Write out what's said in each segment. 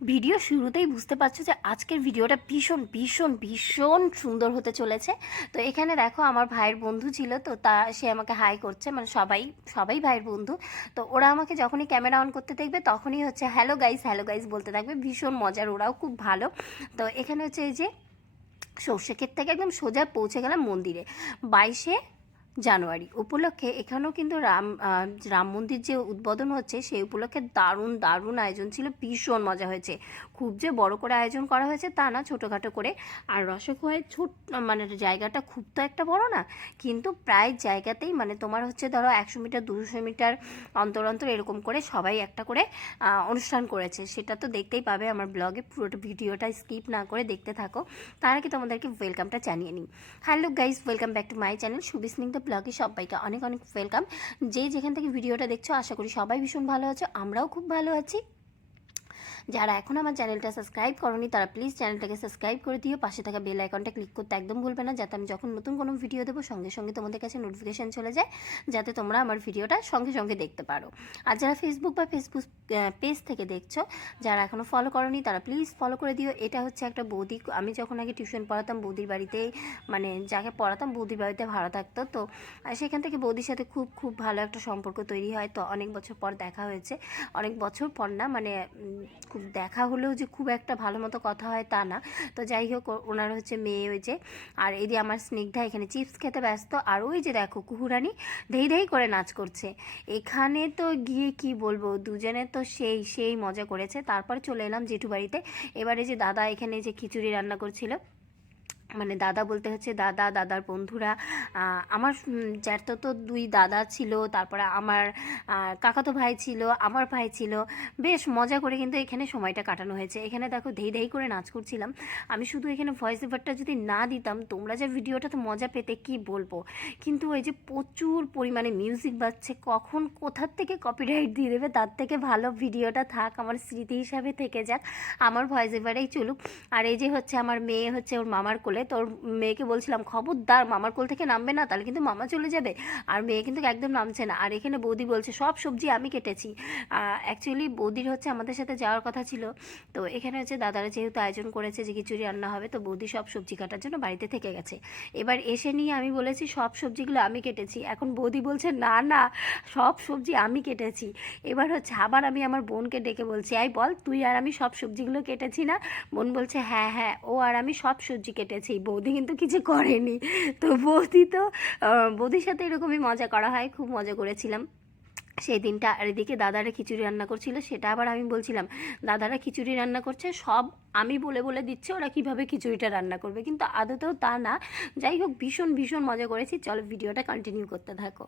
Video শুরুতেই বুঝতে পারছ যে আজকের ভিডিওটা ভীষণ ভীষণ ভীষণ সুন্দর হতে চলেছে। তো এখানে দেখো আমার ভাইয়ের বন্ধু ছিল, তো তা, সে আমাকে হাই করছে মানে সবাই সবাই ভাইয়ের বন্ধু। তো ওরা আমাকে যখনই ক্যামেরা অন করতে দেখবে, তখনই হচ্ছে হ্যালো গাইস হ্যালো গাইস বলতে থাকবে। ভীষণ মজার, ওরাও খুব ভালো। তো এখানে হচ্ছে এই যে সর্ষে ক্ষেত থেকে একদম সোজা পৌঁছে গেলাম মন্দিরে। বাইশে জানুয়ারি উপলক্ষে এখানেও কিন্তু রাম রাম মন্দির যে উদ্বোধন হচ্ছে সেই উপলক্ষে দারুণ দারুণ আয়োজন ছিল, ভীষণ মজা হয়েছে। খুব যে বড় করে আয়োজন করা হয়েছে তা না, ছোটোখাটো করে। আর রসগোয়ায় ছোট মানে জায়গাটা খুব তো একটা বড় না, কিন্তু প্রায় জায়গাতেই মানে তোমার হচ্ছে ধরো একশো মিটার, দুশো মিটার অন্তর অন্তর এরকম করে সবাই একটা করে অনুষ্ঠান করেছে। সেটা তো দেখতেই পাবে আমার ব্লগে, পুরোটা ভিডিওটা স্কিপ না করে দেখতে থাকো। তার আগে তোমাদেরকে ওয়েলকামটা জানিয়ে নিই। Hello guys, welcome back to my channel Shuvisnigdha ব্লগে সবাইকে অনেক অনেক ওয়েলকাম যে যেখান থেকে ভিডিওটা দেখছ, আশা করি সবাই ভীষণ ভালো আছো, আমরাও খুব ভালো আছি। যারা এখন আমার চ্যানেলটা সাবস্ক্রাইব করনি, তারা প্লিজ চ্যানেলটাকে সাবস্ক্রাইব করে দিও। পাশে থাকা বেল আইকনটা ক্লিক করতে একদম ভুলবে না, যাতে আমি যখন নতুন কোনো ভিডিও দেবো, সঙ্গে সঙ্গে তোমাদের কাছে নোটিফিকেশান চলে যায়, যাতে তোমরা আমার ভিডিওটা সঙ্গে সঙ্গে দেখতে পারো। আর যারা ফেসবুক বা ফেসবুক পেজ থেকে দেখছ, যারা এখনও ফলো করনি, তারা প্লিজ ফলো করে দিও। এটা হচ্ছে একটা বৌদি, আমি যখন আগে টিউশন পড়াতাম, বৌদির বাড়িতেই মানে যাকে পড়াতাম, বৌদির বাড়িতে ভাড়া থাকতো। তো সেখান থেকে বৌদির সাথে খুব খুব ভালো একটা সম্পর্ক তৈরি হয়। তো অনেক বছর পর দেখা হয়েছে। অনেক বছর পর না মানে খুব দেখা হলেও যে খুব একটা ভালো মতো কথা হয় তা না। তো যাই হোক ওনার হচ্ছে মেয়ে ওই যে। আর এই আমার স্নিগ্ধা এখানে চিপস খেতে ব্যস্ত। আর ওই যে দেখো, কুহুরানি ধেই ধেই করে নাচ করছে। এখানে তো গিয়ে কি বলব, দুজনে তো সেই সেই মজা করেছে। তারপর চলে এলাম জেঠু বাড়িতে এবারে যে দাদা এখানে যে খিচুড়ি রান্না করছিল মানে দাদা বলতে হচ্ছে দাদা, দাদার বন্ধুরা। আমার জ্যাঠতো তো দুই দাদা ছিল, তারপরে আমার কাকাতো ভাই ছিল, আমার ভাই ছিল। বেশ মজা করে কিন্তু এখানে সময়টা কাটানো হয়েছে। এখানে দেখো ধেই ধেই করে নাচ করছিলাম। আমি শুধু এখানে ভয়েস ওভারটা যদি না দিতাম, তোমরা যে ভিডিওটাতে মজা পেতে কি বলব? কিন্তু ওই যে প্রচুর পরিমাণে মিউজিক বাজছে, কখন কোথার থেকে কপিরাইট দিয়ে দেবে, তার থেকে ভালো ভিডিওটা থাক, আমার স্মৃতি হিসাবে থেকে যাক, আমার ভয়েস ওভারেই চলুক। আর এই যে হচ্ছে আমার মেয়ে হচ্ছে ওর মামার কোলে তো ওর মেয়েকে বলছিলাম, খবরদার, মামার কোল থেকে নামবে না, তাহলে কিন্তু মামা চলে যাবে। আর মেয়ে কিন্তু একদম নামছে না। আর এখানে বৌদি বলছে, সব সবজি আমি কেটেছি। অ্যাকচুয়ালি বৌদির হচ্ছে আমাদের সাথে যাওয়ার কথা ছিল। তো এখানে হচ্ছে দাদারা যেহেতু আয়োজন করেছে যে খিচুড়ি রান্না হবে, তো বৌদি সব সবজি কাটার জন্য বাড়িতে থেকে গেছে। এবার এসে নিয়ে আমি বলেছি, সব সবজিগুলো আমি কেটেছি। এখন বৌদি বলছে, না না, সব সবজি আমি কেটেছি। এবার হচ্ছে আবার আমি আমার বোনকে ডেকে বলছি আই বল, তুই আর আমি সব সবজিগুলো কেটেছি না? বোন বলছে হ্যাঁ হ্যাঁ ও আর আমি সব সবজি কেটেছি। বৌদি কিন্তু কিছু করেনি। তো বৌদি তো বৌদির সাথে এরকমই মজা করা হয়, খুব মজা করেছিলাম। সেই দিনটা আর এদিকে দাদারা খিচুড়ি রান্না করছিল, সেটা আবার আমি বলছিলাম, দাদারা খিচুড়ি রান্না করছে, সব আমি বলে বলে দিচ্ছে, ওরা কীভাবে খিচুড়িটা রান্না করবে? কিন্তু আদতেও তা না। যাই হোক, ভীষণ ভীষণ মজা করেছি। চলো, ভিডিওটা কন্টিনিউ করতে থাকো।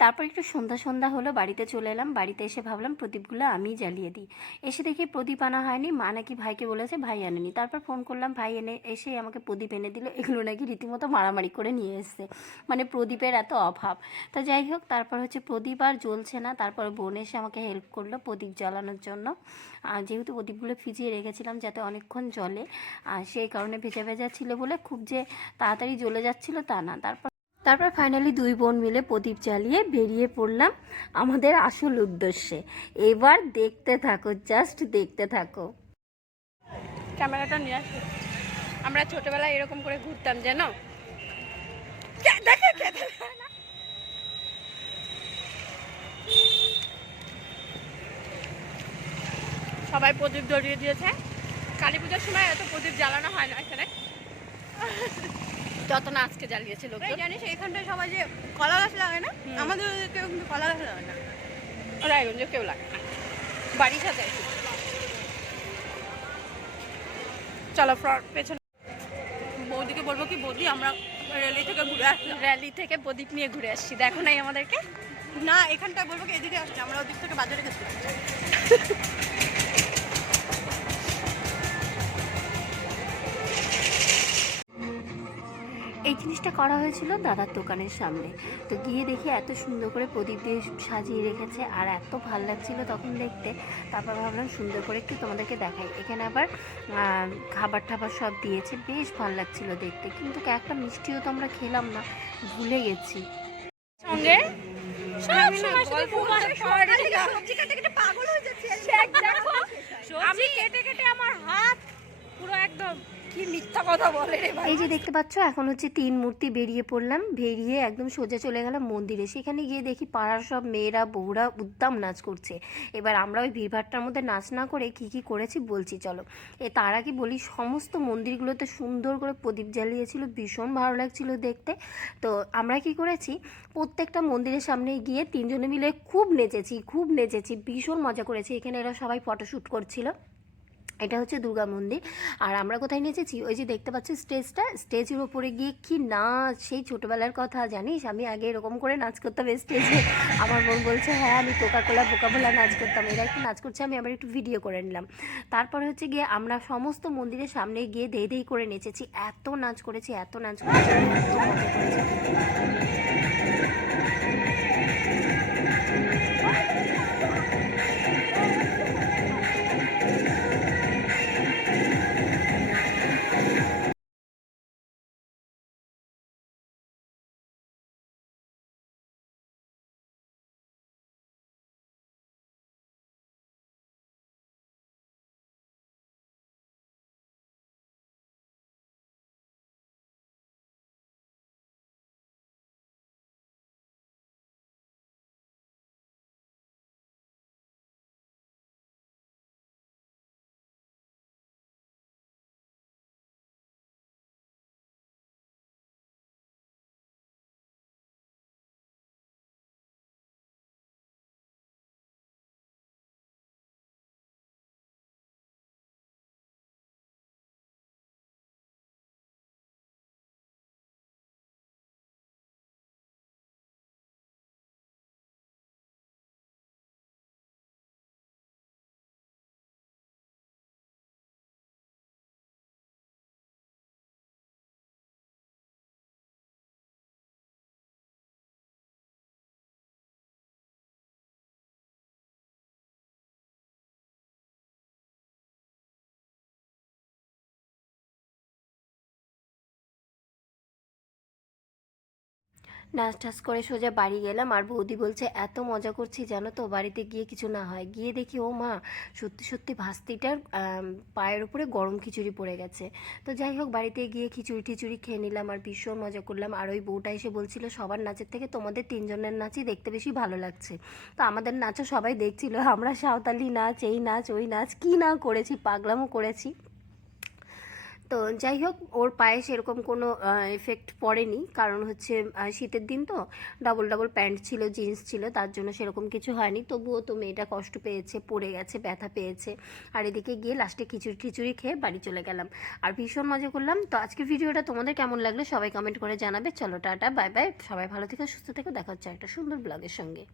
তারপর একটু সন্ধ্যা সন্ধ্যা হলো, বাড়িতে চলে এলাম। বাড়িতে এসে ভাবলাম প্রদীপগুলো আমি জ্বালিয়ে দিই। এসে দেখি প্রদীপ আনা হয়নি। মা নাকি ভাইকে বলেছে ভাই আনেনি। তারপর ফোন করলাম, ভাই এনে, এসে আমাকে প্রদীপ এনে দিল। এগুলো নাকি রীতিমতো মারামারি করে নিয়ে এসছে। মানে প্রদীপের এত অভাব। তো যাই হোক, তারপর হচ্ছে প্রদীপ আর জ্বলছে না। তারপর বোন এসে আমাকে হেল্প করল প্রদীপ জ্বালানোর জন্য। আর যেহেতু প্রদীপগুলো ভিজিয়ে রেখেছিলাম যাতে অনেকক্ষণ জ্বলে, আর সেই কারণে ভেজা ভেজা ছিল বলে খুব যে তাড়াতাড়ি জ্বলে যাচ্ছিল তা না। তারপর তারপর ফাইনালি দুই বোন মিলে প্রদীপ জ্বালিয়ে বেরিয়ে পড়লাম আমাদের আসল উদ্দেশ্যে। এবার দেখতে থাকো জাস্ট দেখতে থাকো। ক্যামেরাটা নিয়ে আসি। আমরা ছোটবেলায় এরকম করে ঘুরতাম কে- দেখে? সবাই প্রদীপ ধরিয়ে দিয়েছে। কালী পুজোর সময় এত প্রদীপ জ্বালানো হয় না এখানে। যত না আজকে জ্বালিয়েছে লোক জানিস এখানটায় সবাই যে কলা গাছ লাগায় না আমাদের কেউ কিন্তু কলা গাছ লাগায় না। রায়গঞ্জে কেউ লাগে না। বাড়ির সাথে চলো পেছনে। বৌদিকে বলব কি বৌদি আমরা রেলি থেকে ঘুরে আসলাম। র্যালি থেকে প্রদীপ নিয়ে ঘুরে আসছি। দেখো নাই আমাদেরকে? না এখানটায় বলব কি এদিকে আসছে আমরা ওদিক থেকে বাজারে গেছি এই জিনিসটা করা হয়েছিল দাদার দোকানের সামনে। তো গিয়ে দেখি এত সুন্দর করে প্রদীপ দিয়ে সাজিয়ে রেখেছে আর এত ভালো লাগছিল তখন দেখতে। তারপর ভাবলাম সুন্দর করে একটু তোমাদেরকে দেখাই। এখানে আবার খাবার টাবার সব দিয়েছে। বেশ ভালো লাগছিল দেখতে। কিন্তু একটা মিষ্টিও তো আমরা খেলাম না। ভুলে গেছি। সঙ্গে? হয়ে যাচ্ছে। দেখ, দেখো আমি কেটে কেটে আমার হাত পুরো একদম এই যে দেখতে পাচ্ছ, এখন হচ্ছে তিন মূর্তি বেরিয়ে পড়লাম। বেরিয়ে একদম সোজা চলে গেলাম মন্দিরে। সেখানে গিয়ে দেখি পাড়ার সব মেয়েরা, বউরা উদ্দাম নাচ করছে। এবার আমরা ওই ভিড়ভাট্টার মধ্যে নাচ না করে কি কি করেছি বলছি, চলো। এ, তার আগে বলি, সমস্ত মন্দিরগুলোতে সুন্দর করে প্রদীপ জ্বালিয়েছিল, ভীষণ ভালো লাগছিল দেখতে। তো আমরা কি করেছি, প্রত্যেকটা মন্দিরের সামনে গিয়ে তিনজনে মিলে খুব নেচেছি খুব নেচেছি, ভীষণ মজা করেছি। এখানে এরা সবাই ফটোশ্যুট করছিল। এটা হচ্ছে দুর্গা মন্দির। আর আমরা কোথায় নেচেছি? ওই যে দেখতে পাচ্ছি স্টেজটা? স্টেজের ওপরে গিয়ে কি নাচ সেই ছোটোবেলার কথা, জানিস? আমি আগে এরকম করে নাচ করতাম স্টেজে। আমার বোন বলছে হ্যাঁ আমি কোকা কোলা বোকা ভোলা নাচ করতাম। এরা একটু নাচ করছে, আমি আবার একটু ভিডিও করে নিলাম। তারপরে হচ্ছে গিয়ে আমরা সমস্ত মন্দিরের সামনে গিয়ে দেই দেই করে নেচেছি। এত নাচ করেছি, এত নাচ করেছি করেছি। নাচ টাচ করে সোজা বাড়ি গেলাম আর বৌদি বলছে, এত মজা করছি জানো তো, বাড়িতে গিয়ে কিছু না হয়। গিয়ে দেখি, ও মা, সত্যি সত্যি ভাস্তিটার পায়ের উপরে গরম খিচুড়ি পড়ে গেছে। তো যাই হোক, বাড়িতে গিয়ে খিচুড়ি টিচুড়ি খেয়ে নিলাম আর ভীষণ মজা করলাম। আর ওই বউটা এসে বলছিল, সবার নাচের থেকে তোমাদের তিনজনের নাচই দেখতে বেশি ভালো লাগছে। তো আমাদের নাচও সবাই দেখছিল, আমরা সাঁওতালি নাচ, এই নাচ, ওই নাচ, কি না করেছি পাগলামও করেছি। তো যাই হোক, ওর পায়ে সেরকম কোনো এফেক্ট পড়েনি। কারণ হচ্ছে শীতের দিন তো ডাবল ডাবল প্যান্ট ছিল জিন্স ছিল, তার জন্য সেরকম কিছু হয়নি। তবুও তো মেয়েটা কষ্ট পেয়েছে, পড়ে গেছে, ব্যথা পেয়েছে। আর এদিকে গিয়ে লাস্টে খিচুড়ি খিচুড়ি খেয়ে বাড়ি চলে গেলাম। আর ভীষণ মজা করলাম। তো আজকে ভিডিওটা তোমাদের কেমন লাগল সবাই কমেন্ট করে জানাবে। চলো টাটা বাই বাই সবাই ভালো থেকো, সুস্থ থেকো। দেখা হচ্ছে একটা সুন্দর ব্লগের সঙ্গে।